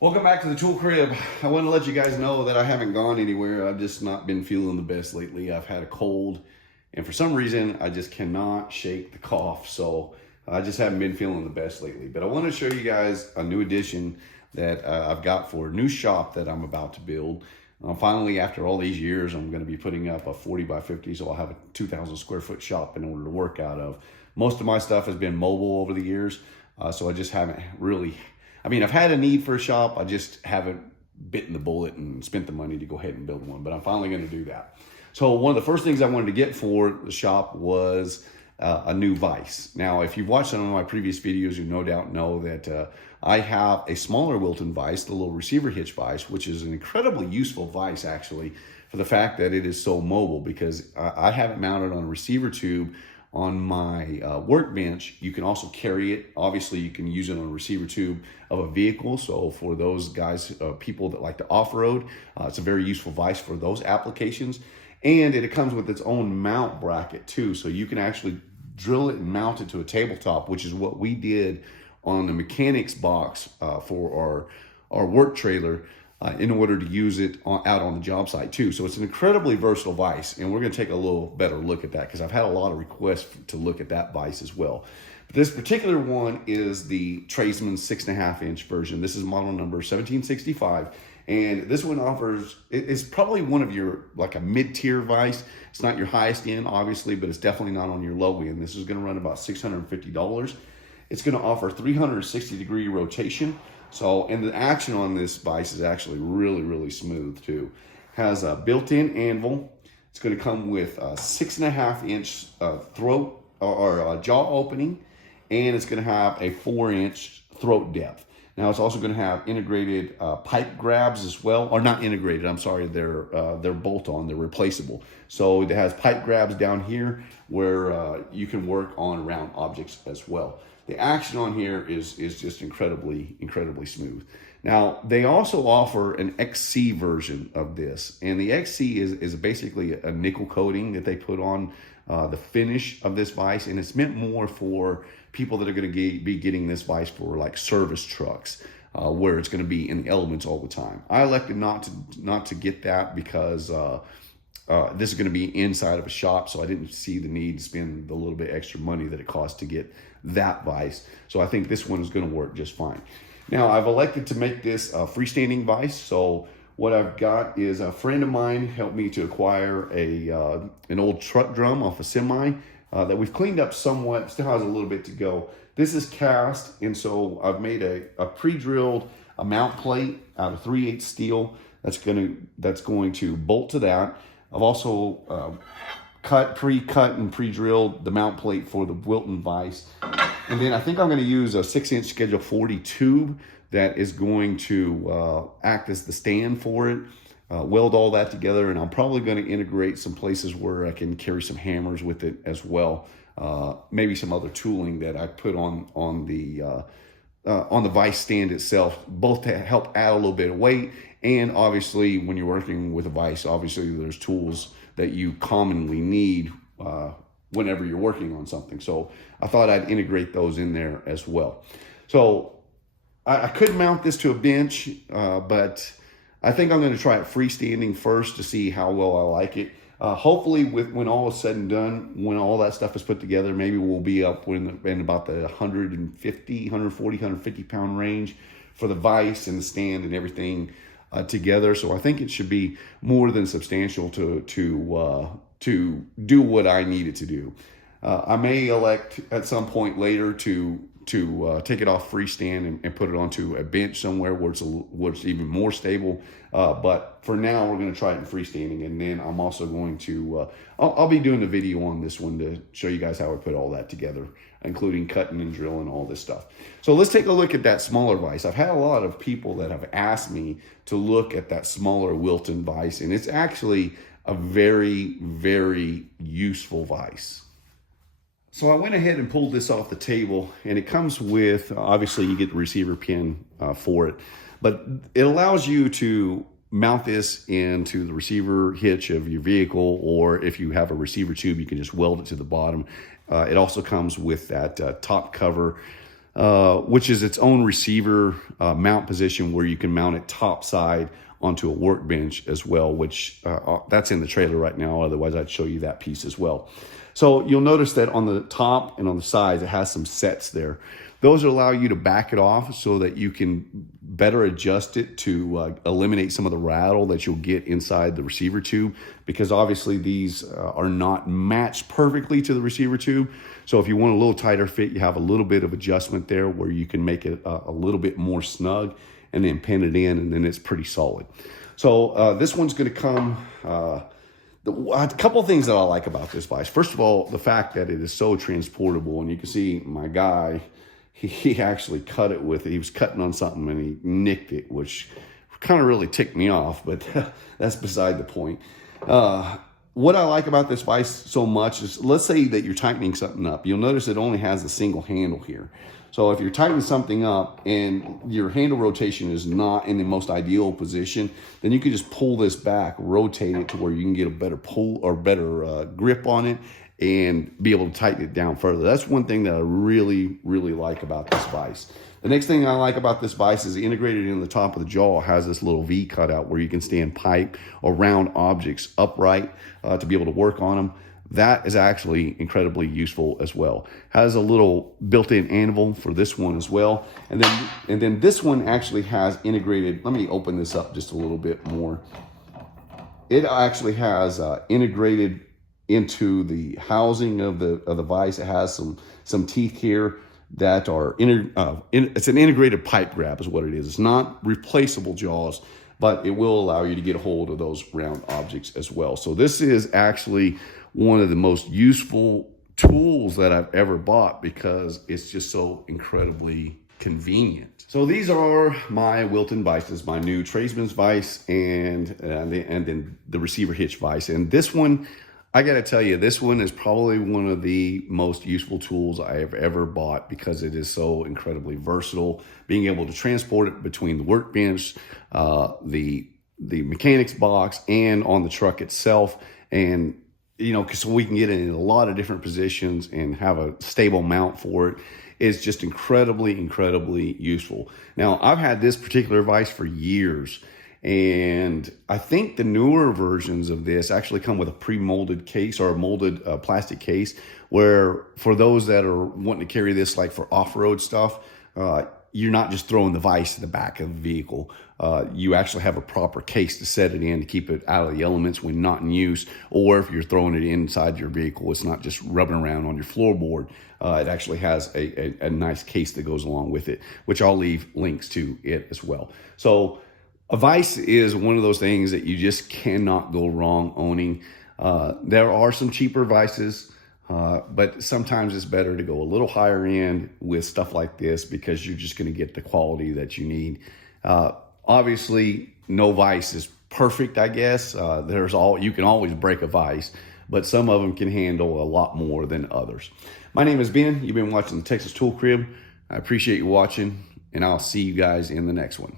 Welcome back to the tool crib. I want to let you guys know that I haven't gone anywhere. I've just not been feeling the best lately. I've had a cold, and for some reason, I just cannot shake the cough. So I just haven't been feeling the best lately. But I want to show you guys a new addition that I've got for a new shop that I'm about to build. Finally, after all these years, I'm going to be putting up a 40 by 50, so I'll have a 2,000 square foot shop in order to work out of. Most of my stuff has been mobile over the years, so I just haven't really, I've had a need for a shop. I just haven't bitten the bullet and spent the money to go ahead and build one, but I'm finally going to do that. So one of the first things I wanted to get for the shop was a new vise. Now, if you've watched some of my previous videos, you no doubt know that I have a smaller Wilton vise, the little receiver hitch vise, which is an incredibly useful vise actually for the fact that it is so mobile, because I have it mounted on a receiver tube on my workbench. You can also carry it. Obviously, you can use it on a receiver tube of a vehicle. So for those guys, people that like to off-road, it's a very useful vise for those applications. And it comes with its own mount bracket too. So you can actually drill it and mount it to a tabletop, which is what we did on the mechanics box for our work trailer, in order to use it out on the job site too. So it's an incredibly versatile vise, and we're going to take a little better look at that because I've had a lot of requests to look at that vise as well. But this particular one is the Tradesman 6.5 inch version. This is model number 1765, and this one offers, it's probably one of your, like a mid-tier vise. It's not your highest end, obviously, but it's definitely not on your low end. This is going to run about $650. It's going to offer 360-degree rotation. So, and the action on this vise is actually really, really smooth too. Has a built-in anvil. It's going to come with a 6.5 inch throat or jaw opening, and it's going to have a 4-inch throat depth. Now, it's also going to have integrated pipe grabs as well, or not integrated. I'm sorry, they're bolt-on. They're replaceable. So it has pipe grabs down here where you can work on round objects as well. The action on here is just incredibly smooth. Now, they also offer an XC version of this, and the XC is basically a nickel coating that they put on the finish of this vise, and it's meant more for people that are going to be getting this vise for like service trucks, where it's going to be in the elements all the time. I elected not to get that because this is going to be inside of a shop, so I didn't see the need to spend the little bit extra money that it costs to get that vise. So I think this one is going to work just fine. Now, I've elected to make this a freestanding vise. So what I've got is a friend of mine helped me to acquire an old truck drum off a semi that we've cleaned up somewhat. Still has a little bit to go. This is cast, and so I've made a pre-drilled mount plate out of 3/8 steel that's going to bolt to that. I've also pre-cut and pre-drilled the mount plate for the Wilton vise. And then I think I'm going to use a 6-inch Schedule 40 tube that is going to act as the stand for it. Weld all that together, and I'm probably going to integrate some places where I can carry some hammers with it as well. Maybe some other tooling that I put on the vise stand itself, both to help add a little bit of weight. And obviously, when you're working with a vise, obviously there's tools that you commonly need whenever you're working on something. So I thought I'd integrate those in there as well. So I could mount this to a bench, but I think I'm going to try it freestanding first to see how well I like it. Hopefully, when all is said and done, when all that stuff is put together, maybe we'll be up in about the 140, 150 pound range for the vise and the stand and everything together. So I think it should be more than substantial to do what I need it to do. I may elect at some point later to take it off freestand and put it onto a bench somewhere where it's even more stable. But for now, we're going to try it in freestanding, and then I'm also going to I'll be doing a video on this one to show you guys how I put all that together, including cutting and drilling all this stuff. So let's take a look at that smaller vise. I've had a lot of people that have asked me to look at that smaller Wilton vise, and it's actually a very, very useful vise. So I went ahead and pulled this off the table, and it comes with, obviously you get the receiver pin for it, but it allows you to mount this into the receiver hitch of your vehicle, or if you have a receiver tube, you can just weld it to the bottom. It also comes with that top cover which is its own receiver mount position where you can mount it top side onto a workbench as well, which that's in the trailer right now. Otherwise, I'd show you that piece as well. So you'll notice that on the top and on the sides, it has some sets there. Those allow you to back it off so that you can better adjust it to eliminate some of the rattle that you'll get inside the receiver tube, because obviously these are not matched perfectly to the receiver tube. So if you want a little tighter fit, you have a little bit of adjustment there where you can make it a little bit more snug and then pin it in, and then it's pretty solid. So this one's going to come... a couple of things that I like about this vise. First of all, the fact that it is so transportable, and you can see my guy, he actually cut it with it. He was cutting on something and he nicked it, which kind of really ticked me off, but that's beside the point. What I like about this vise so much is, let's say that you're tightening something up. You'll notice it only has a single handle here. So if you're tightening something up and your handle rotation is not in the most ideal position, then you can just pull this back, rotate it to where you can get a better pull or better grip on it and be able to tighten it down further. That's one thing that I really, really like about this vise. The next thing I like about this vise is integrated in the top of the jaw has this little V cutout where you can stand pipe or round objects upright to be able to work on them. That is actually incredibly useful as well. Has a little built-in anvil for this one as well. And then this one actually has integrated, let me open this up just a little bit more. It actually has integrated into the housing of the vise. It has some teeth here that are it's an integrated pipe grab is what it is. It's not replaceable jaws, but it will allow you to get a hold of those round objects as well. So this is actually one of the most useful tools that I've ever bought because it's just so incredibly convenient. So these are my Wilton Vises, my new Tradesman's vise and then the receiver hitch vise. And this one, I got to tell you, this one is probably one of the most useful tools I have ever bought because it is so incredibly versatile. Being able to transport it between the workbench, the mechanic's box, and on the truck itself. And you know, so we can get it in a lot of different positions and have a stable mount for it. It's just incredibly, incredibly useful. Now, I've had this particular vise for years, and I think the newer versions of this actually come with a pre-molded case or a molded plastic case, where for those that are wanting to carry this like for off-road stuff, you're not just throwing the vise in the back of the vehicle. You actually have a proper case to set it in to keep it out of the elements when not in use, or if you're throwing it inside your vehicle, it's not just rubbing around on your floorboard. It actually has a nice case that goes along with it, which I'll leave links to it as well. So a vise is one of those things that you just cannot go wrong owning. There are some cheaper vises, but sometimes it's better to go a little higher end with stuff like this because you're just going to get the quality that you need. Obviously, no vise is perfect, I guess. You can always break a vise, but some of them can handle a lot more than others. My name is Ben. You've been watching the Texas Tool Crib. I appreciate you watching, and I'll see you guys in the next one.